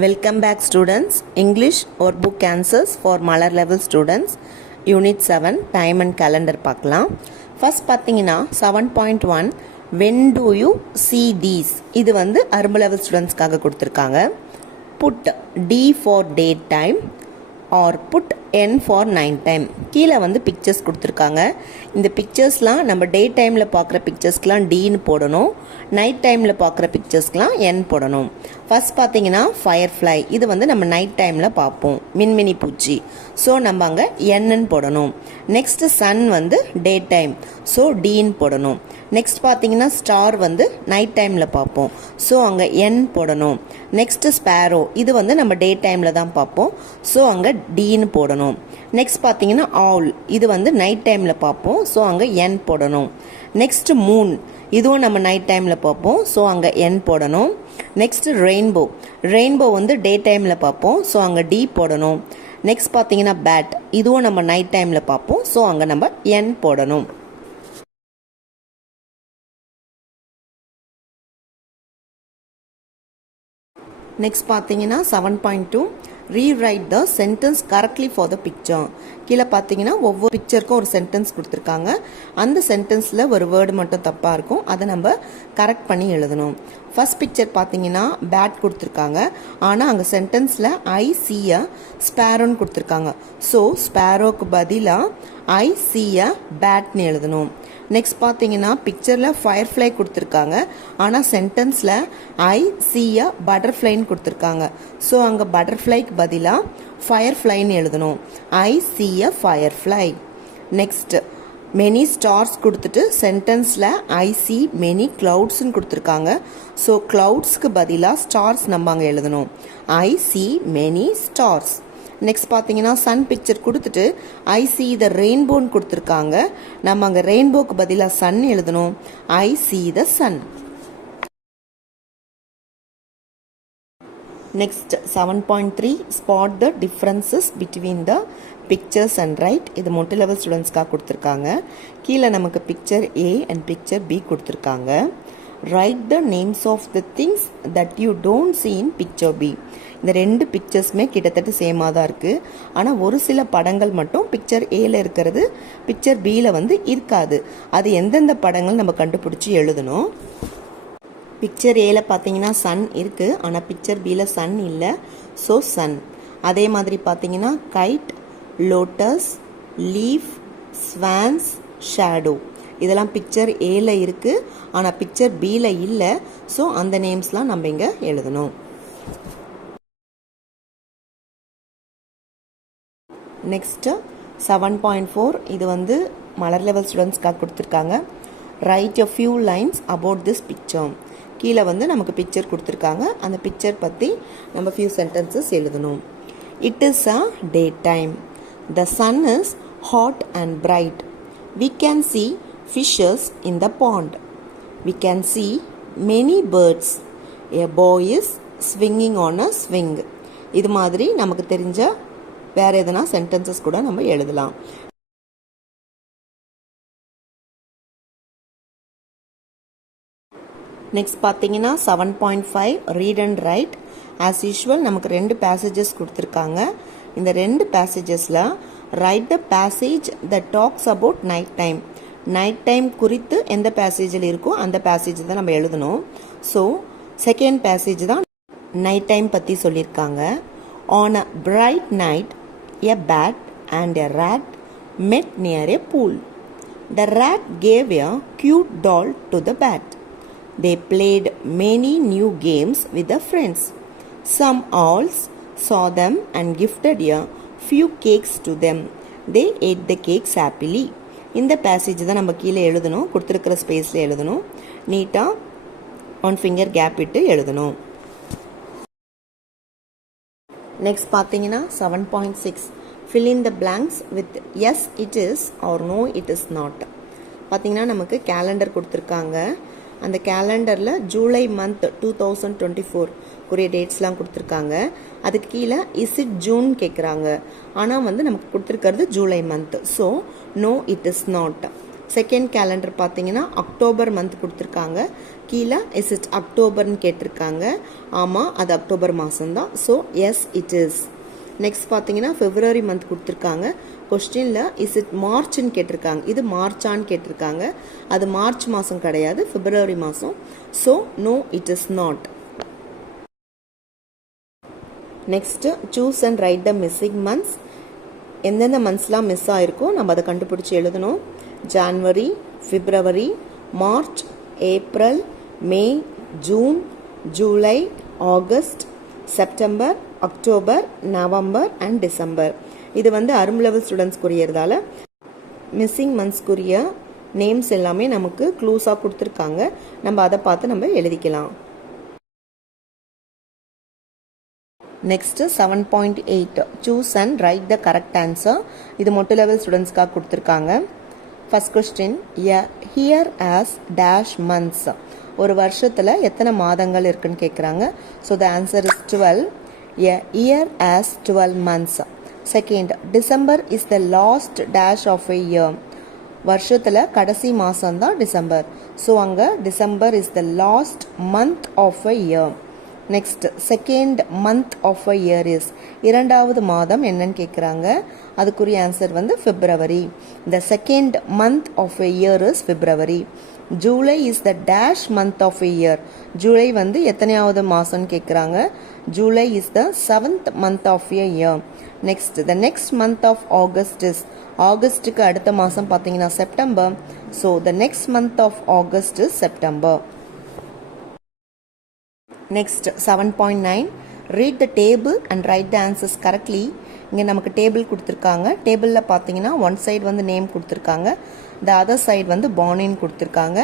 Welcome back students. English workbook answers for Malar level students. Unit 7 time and calendar பார்க்கலாம். First பார்த்தீங்கன்னா 7.1 when do you see these? இது வந்து அரும்பு level studentsக்காக கொடுத்திருக்காங்க. Put D for date time or put N for night time. கீழே வந்து pictures கொடுத்துருக்காங்க. இந்த பிக்சர்ஸ்லாம் நம்ம டே டைமில் பார்க்குற பிக்சர்ஸ்க்கெலாம் Dன்னு போடணும், நைட் டைமில் பார்க்குற பிக்சர்ஸ்க்கெலாம் N போடணும். ஃபர்ஸ்ட் பார்த்தீங்கன்னா ஃபயர்ஃப்ளை, இது வந்து நம்ம நைட் டைமில் பார்ப்போம், மின்மினி பூச்சி, ஸோ நம்ம அங்கே Nன்னு போடணும். நெக்ஸ்ட் சன் வந்து டே டைம், ஸோ Dன்னு போடணும். நெக்ஸ்ட் பார்த்தீங்கன்னா ஸ்டார் வந்து நைட் டைமில் பார்ப்போம், ஸோ அங்கே N போடணும். நெக்ஸ்ட் ஸ்பேரோ, இது வந்து நம்ம டே டைமில் தான் பார்ப்போம், ஸோ அங்கே Dன்னு போடணும். நெக்ஸ்ட் பார்த்தீங்கன்னா ஆல், இது வந்து நைட் டைமில் பார்ப்போம், ஸோ அங்கே N போடணும். நெக்ஸ்ட் மூன், இதுவும் நம்ம நைட் டைமில் பார்ப்போம், ஸோ அங்கே N போடணும். நெக்ஸ்ட் ரெயின்போ, ரெயின்போ வந்து டே டைமில் பார்ப்போம், ஸோ அங்கே D போடணும். நெக்ஸ்ட் பார்த்தீங்கன்னா பேட், இதுவும் நம்ம நைட் டைமில் பார்ப்போம், ஸோ அங்கே நம்ம N போடணும். நெக்ஸ்ட் பார்த்தீங்கன்னா 7.2 rewrite the sentence correctly for the picture. கீழே பார்த்தீங்கன்னா ஒவ்வொரு பிக்சருக்கும் ஒரு சென்டென்ஸ் கொடுத்துருக்காங்க. அந்த சென்டென்ஸில் ஒரு வேர்டு மட்டும் தப்பாக இருக்கும், அதை நம்ம கரெக்ட் பண்ணி எழுதணும். ஃபர்ஸ்ட் பிக்சர் பார்த்தீங்கன்னா பேட் கொடுத்துருக்காங்க, ஆனால் அங்கே சென்டென்ஸில் ஐ சி அ ஸ்பேரோன்னு கொடுத்துருக்காங்க, ஸோ ஸ்பேரோக்கு பதிலாக ஐ சி அ பேட்னு எழுதணும். நெக்ஸ்ட் பார்த்தீங்கன்னா பிக்சரில் ஃபயர்ஃப்ளை கொடுத்துருக்காங்க, ஆனால் சென்டென்ஸில் ஐ சி அ பட்டர்ஃப்ளைன்னு கொடுத்துருக்காங்க, ஸோ அங்கே பட்டர்ஃப்ளைக்கு பதிலாக ஃபயர்ஃப்ளைன்னு எழுதணும், I see a firefly. Next many stars கொடுத்துட்டு சென்டென்ஸில் ஐ சி மெனி க்ளவுட்ஸ்ன்னு கொடுத்துருக்காங்க, ஸோ க்ளவுட்ஸ்க்கு பதிலாக ஸ்டார்ஸ் நம்ம அங்கே எழுதணும், I see many stars. Next பார்த்தீங்கன்னா சன் பிக்சர் கொடுத்துட்டு ஐ சி த ரெயின்போன்னு கொடுத்துருக்காங்க, நம்ம அங்கே ரெயின்போக்கு பதிலாக சன் எழுதணும், I see the sun. Next 7.3 spot the differences between the pictures and write, இது மொட்டை லெவல் ஸ்டூடெண்ட்ஸ்க்காக கொடுத்துருக்காங்க. கீழே நமக்கு picture A and picture B கொடுத்துருக்காங்க. Write the names of the things that you don't see in picture B. இந்த ரெண்டு பிக்சர்ஸுமே கிட்டத்தட்ட சேமாக தான் இருக்குது, ஆனால் ஒரு சில படங்கள் மட்டும் பிக்சர் ஏல இருக்கிறது பிக்சர் பியில் வந்து இருக்காது. அது எந்தெந்த படங்கள் நம்ம கண்டுபிடிச்சி எழுதணும். பிக்சர் ஏல பார்த்தீங்கன்னா சன் இருக்குது, ஆனால் பிக்சர் பியில் சன் இல்லை, ஸோ சன். அதே மாதிரி பார்த்தீங்கன்னா guide, lotus, leaf, swans, shadow, இதெல்லாம் பிக்சர் ஏல இருக்குது, ஆனால் பிக்சர் பியில் இல்லை, ஸோ அந்த நேம்ஸ்லாம் நம்ம இங்கே எழுதணும். நெக்ஸ்ட்டு 7.4, இது வந்து மலர் லெவல் ஸ்டூடெண்ட்ஸ்க்காக கொடுத்துருக்காங்க. Right a few lines about this picture. கீழே வந்து நமக்கு பிக்சர் கொடுத்துருக்காங்க, அந்த பிக்சர் பற்றி நம்ம few sentences எழுதணும். It is a daytime. The sun is hot and bright. We can see fishes in the pond. We can see many birds. A boy is swinging on a swing. இது மாதிரி நமக்கு தெரிஞ்ச வேறு எதனா sentences கூட நம்ம எழுதலாம். நெக்ஸ்ட் பார்த்தீங்கன்னா 7.5 read and write. As usual நமக்கு ரெண்டு பேசேஜஸ் கொடுத்துருக்காங்க. இந்த ரெண்டு பேசேஜஸில் write the passage that talks about night time. Night time குறித்து எந்த பேசேஜில் இருக்கோ அந்த பேசேஜ் தான் நம்ம எழுதணும். ஸோ செகண்ட் பேசேஜ் தான் நைட் டைம் பற்றி சொல்லியிருக்காங்க. On a bright night a bat and a rat met near a pool. The rat gave a cute doll to the bat. They played many new games with their friends. Some owls saw them and gifted a few cakes to them. They ate the cakes happily. இந்த passage தான் நம்ம கீழே எழுதணும், கொடுத்துருக்கிற ஸ்பேஸில் எழுதணும், நீட்டாக 1 finger gap விட்டு எழுதணும். நெக்ஸ்ட் பார்த்தீங்கன்னா 7.6 fill in the blanks with yes it is or no it is not. பார்த்தீங்கன்னா நமக்கு கேலண்டர் கொடுத்துருக்காங்க. அந்த கேலண்டரில் ஜூலை மந்த் 2024 குறிய டேட்ஸ்லாம் கொடுத்துருக்காங்க. அதுக்கு கீழே இஸ் இட் ஜூன் கேட்குறாங்க, ஆனால் வந்து நமக்கு கொடுத்துருக்கிறது July month, so no it is not. Second calendar பார்த்தீங்கன்னா அக்டோபர் மந்த் கொடுத்துருக்காங்க. கீழே இஸ் இட் அக்டோபர்னு கேட்டிருக்காங்க. ஆமாம், அது அக்டோபர் மாதம்தான். So S it is. Next பார்த்தீங்கன்னா பிப்ரவரி மந்த் கொடுத்துருக்காங்க. கொஸ்டினில் இஸ் இட் மார்ச்னு கேட்டிருக்காங்க. இது மார்ச்சான்னு கேட்டிருக்காங்க. அது மார்ச் மாதம் கிடையாது, பிப்ரவரி மாதம். So no, it is not. Next choose and write the missing months. எந்தெந்த மந்த்ஸ்லாம் மிஸ் ஆகிருக்கோ நம்ம அதை கண்டுபிடிச்சி எழுதணும். January, February, March, April, May, June, July, August, September, October, November and December. இது வந்து அரும் லெவல் ஸ்டூடெண்ட்ஸ்க்குரியதால மிஸ்ஸிங் மந்த்ஸ்க்குரிய நேம்ஸ் எல்லாமே நமக்கு க்ளூஸாக கொடுத்துருக்காங்க. நம்ம அதை பார்த்து நம்ம எழுதிக்கலாம். Next 7.8 choose and write the correct answer. இது மொட்டு லெவல் ஸ்டூடெண்ட்ஸ்க்காக கொடுத்துருக்காங்க. First question, here as dash months. ஒரு வருஷத்தில் எத்தனை மாதங்கள் இருக்குன்னு கேட்குறாங்க. So the answer is 12. Year has 12 months. Second, December is the last dash of a year. வருஷத்தில் கடைசி மாதம் தான் டிசம்பர். ஸோ அங்கே December is the last month of a year. Next, second month of a year is. இரண்டாவது மாதம் என்னன்னு கேட்குறாங்க. அதுக்குரிய ஆன்சர் வந்து February. The second month of a year is February. July is the dash month of a year. July வந்து எத்தனையாவது மாதம்னு கேட்குறாங்க. July is the 7th month of a year. Next, the next month of August is. ஆகஸ்ட்டுக்கு அடுத்த மாதம் பார்த்தீங்கன்னா September. So the next month of August is September. Next 7.9 read the table and write the answers correctly. இங்கே நமக்கு table கொடுத்துருக்காங்க. டேபிளில் பார்த்தீங்கன்னா one side வந்து நேம் கொடுத்துருக்காங்க, த அதர் சைடு வந்து பார்ன் இன் கொடுத்துருக்காங்க.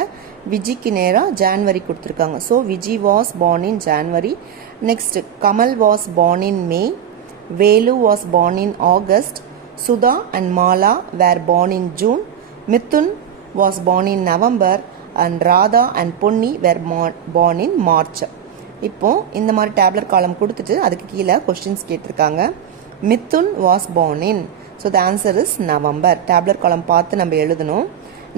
விஜிக்கு நேராக ஜான்வரி கொடுத்துருக்காங்க. So Viji was born in January. Next, Kamal was born in May, Velu was born in August, Sudha and Mala were born in June, Mithun was born in November and Radha and Ponni where born in March. இப்போ இந்த மாதிரி டேப்லர் காலம் கொடுத்துட்டு அதுக்கு கீழே கொஸ்டின்ஸ் கேட்டிருக்காங்க. Mithun was born in. So the answer is November. Tabular column பார்த்து நம்ம எழுதணும்.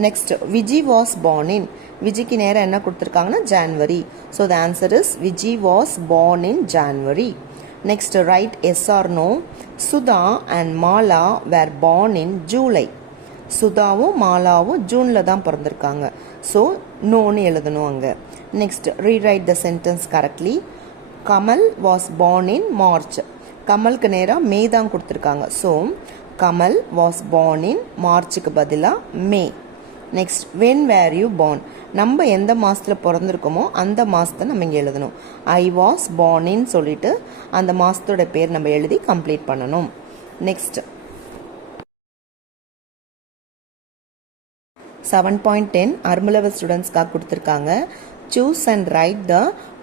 Next, Viji was born in. விஜிக்கு நேரம் என்ன கொடுத்துருக்காங்கன்னா January. So the answer is Viji was born in January. Next, write yes or no. Sudha and Mala were born in July. சுதாவும் மாலாவும் ஜூனில் தான் பிறந்திருக்காங்க. ஸோ நோன்னு எழுதணும் அங்கே. Next, rewrite the sentence correctly. Kamal was born in March. கமலுக்கு நேராக மே தான் கொடுத்துருக்காங்க. So Kamal was born in மார்ச்சுக்கு பதிலாக May. Next, when were you born. நம்ம எந்த மாதத்தில் பிறந்திருக்கோமோ அந்த மாதத்தை நம்ம இங்கே எழுதணும். ஐ வாஸ் பார்ன் இன் சொல்லிட்டு அந்த மாதத்தோட பேர் நம்ம எழுதி கம்ப்ளீட் பண்ணணும். நெக்ஸ்ட் 7.10 அரும் லெவல் ஸ்டூடெண்ட்ஸ்க்காக கொடுத்துருக்காங்க. Choose and write the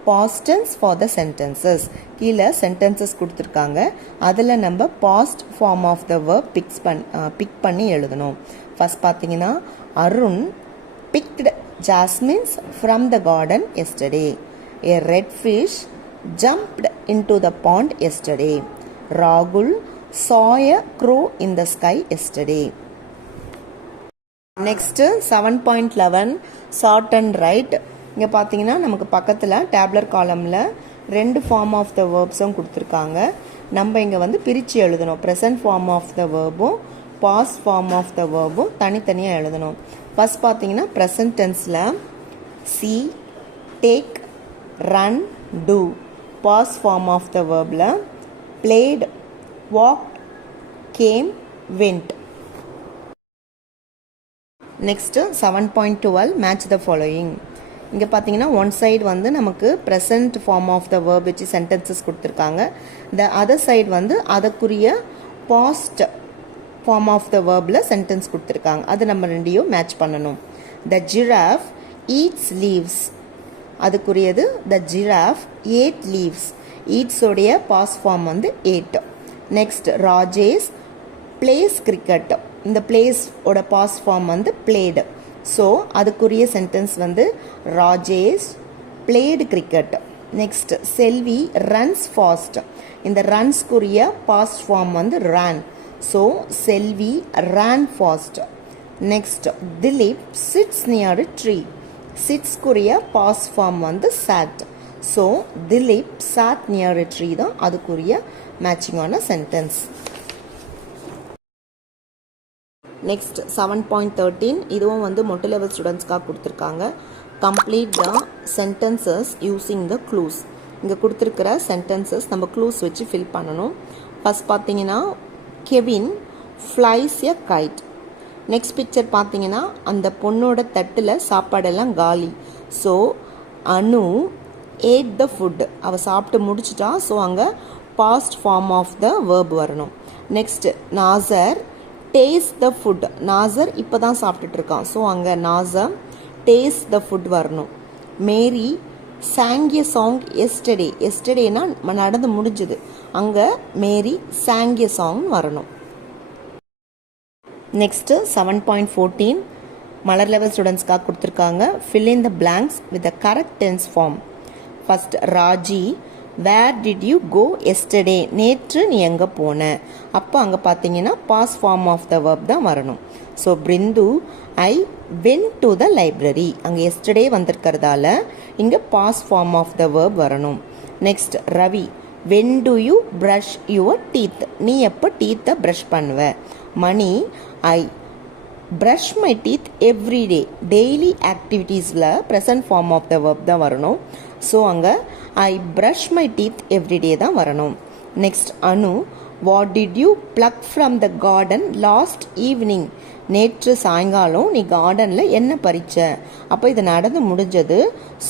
past tense for the sentences. கீழே சென்டென்சஸ் கொடுத்துருக்காங்க. அதில் நம்ம past form of the verb pick பண்ணி எழுதணும். ஃபர்ஸ்ட் பார்த்தீங்கன்னா, Arun picked jasmines from the garden yesterday. A red fish jumped into the pond yesterday. Rahul saw a crow in the sky yesterday. Next 7.11 short and right. இங்கே பார்த்தீங்கன்னா நமக்கு பக்கத்தில் டேப்லர் காலமில் 2 form of த வேர்ப்ஸும் கொடுத்துருக்காங்க. நம்ம இங்கே வந்து பிரித்து எழுதணும். ப்ரெசன்ட் ஃபார்ம் ஆஃப் த வேர்பும் பாஸ்ட் ஃபார்ம் ஆஃப் த வேர்பும் தனித்தனியாக எழுதணும். ஃபர்ஸ்ட் பார்த்தீங்கன்னா ப்ரெசன்ட் டென்ஸில் see, take, run, do. Past form of the வேர்பில் played, walk, came, went. Next 7.12 match the following. இங்கே பார்த்தீங்கன்னா ஒன் சைடு வந்து நமக்கு present form of the verb வச்சு சென்டென்சஸ் கொடுத்துருக்காங்க. த அதர் சைடு வந்து அதுக்குரிய பாஸ்ட் ஃபார்ம் ஆஃப் த வேர்பில் சென்டென்ஸ் கொடுத்துருக்காங்க. அது நம்ம ரெண்டையும் மேட்ச் பண்ணணும். த ஜிராஃப் ஈட்ஸ் லீவ்ஸ். அதுக்குரியது த ஜிராஃப் ஏட் லீவ்ஸ். ஈட்ஸோடைய பாஸ்ட் ஃபார்ம் வந்து ate. Next, Rajesh plays cricket. இந்த பிளேஸ் ஓட பாஸ்ட் ஃபார்ம் வந்து பிளேடு. ஸோ அதுக்குரிய சென்டென்ஸ் வந்து Rajesh played cricket. Next, Selvi runs fast. இந்த ரன்ஸ்க்குரிய பாஸ்ட் ஃபார்ம் வந்து ran. So Selvi ran fast. Next, Dilip sits near a tree. Sits குரிய past form வந்து sat. So, Dilip sat near a tree தான் அதுக்குரிய matching ஆன sentence. Next, 7.13 இதுவும் வந்து மொட்டை லெவல் ஸ்டூடெண்ட்ஸ்க்காக கொடுத்துருக்காங்க. Complete the sentences using the clues. இங்கே கொடுத்துருக்கிற sentences நம்ம clues வச்சு fill பண்ணணும். First பார்த்தீங்கன்னா Kevin flies a kite. Next picture பார்த்தீங்கன்னா அந்த பொண்ணோட தட்டில் சாப்பாடெல்லாம் காலி. So Anu ate the food, அவள் சாப்பிட்டு முடிச்சிட்டா. ஸோ அங்கே past form of the verb வரணும். Next Nasar taste the food, Nasar இப்போ தான் சாப்பிட்டுட்டு இருக்கான். ஸோ அங்கே நாசர் டேஸ்ட் த ஃபுட் வரணும். மேரி sang a song yesterday, எஸ்டர்டேனா நடந்து முடிஞ்சுது, அங்கே மேரி sang a song வரணும். நெக்ஸ்ட்டு 7.14 மலர் லெவல் ஸ்டூடெண்ட்ஸ்க்காக கொடுத்துருக்காங்க. fill in the blanks with the correct tense form. First Raji where did you go yesterday, நேற்று நீ எங்கே போன. அப்போ அங்கே பார்த்தீங்கன்னா past form of the verb தான் வரணும். ஸோ பிரிந்து I went to the library, அங்கே yesterday வந்திருக்கிறதால இங்கே past form of the verb வரணும். Next Ravi when do you brush your teeth, நீ எப்போ டீத்தை ப்ரஷ் பண்ணுவ. Mani I brush my teeth every day, daily ஆக்டிவிட்டீஸில் present form of the verb தான் வரணும். ஸோ அங்கே I brush my teeth every day தான் வரணும். Next Anu what did you pluck from the garden last evening, நேற்று சாயங்காலம் நீ கார்டனில் என்ன பறிச்ச. அப்போ இது நடந்து முடிஞ்சது.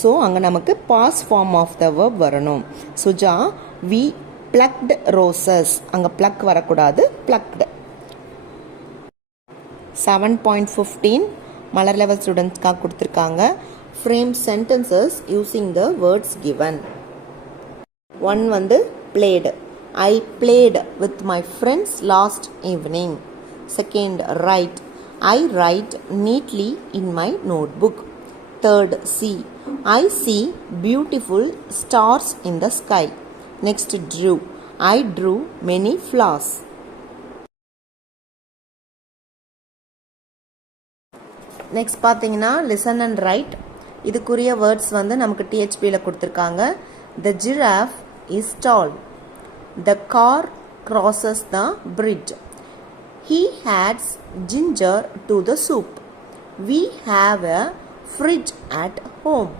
ஸோ அங்கே நமக்கு past form of the verb வரணும். சுஜா we plucked roses, அங்கே pluck வரக்கூடாது, plucked. 7.15 மலர் லெவல் ஸ்டூடெண்ட்ஸ்க்காக கொடுத்துருக்காங்க. Frame sentences using the words given. One வந்து played, I played with my friends last evening. Second write, I write neatly in my notebook. Third see, I see beautiful stars in the sky. Next drew, I drew many flowers. Next பார்த்தீங்கன்னா listen and write, இதுக்குரிய words வந்து நமக்கு டிஹெச்பியில் கொடுத்துருக்காங்க. The giraffe is tall, the car crosses the bridge, he adds ginger to the soup, we have a fridge at home.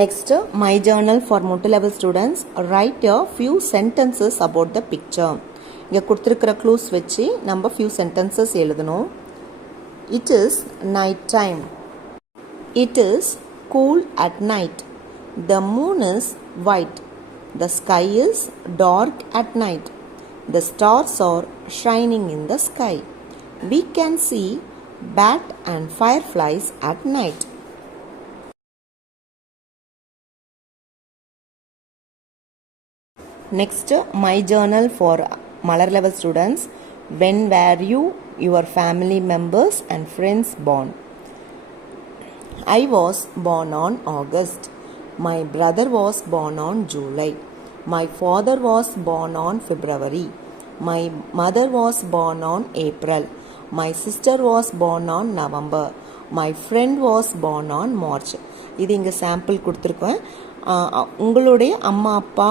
Next, my journal for multi-level students, write a few sentences about the picture. இங்கே கொடுத்துருக்கிற clues வச்சு நம்ம few sentences எழுதணும். It is night time, it is cool at night, the moon is white, the sky is dark at night, the stars R shining in the sky, we can see bat and fireflies at night. Next, my journal for Malar level students. when were you, your family members and friends born? I was born on August, my brother was born on July, my father was born on February, my mother was born on April, my sister was born on November, my friend was born on March. இது இங்கே sample கொடுத்துருக்கேன். உங்களுடைய அம்மா அப்பா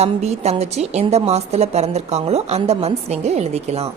தம்பி தங்கச்சி எந்த மாதத்தில் பிறந்திருக்காங்களோ அந்த மந்த்ஸ் நீங்கள் எழுதிக்கலாம்.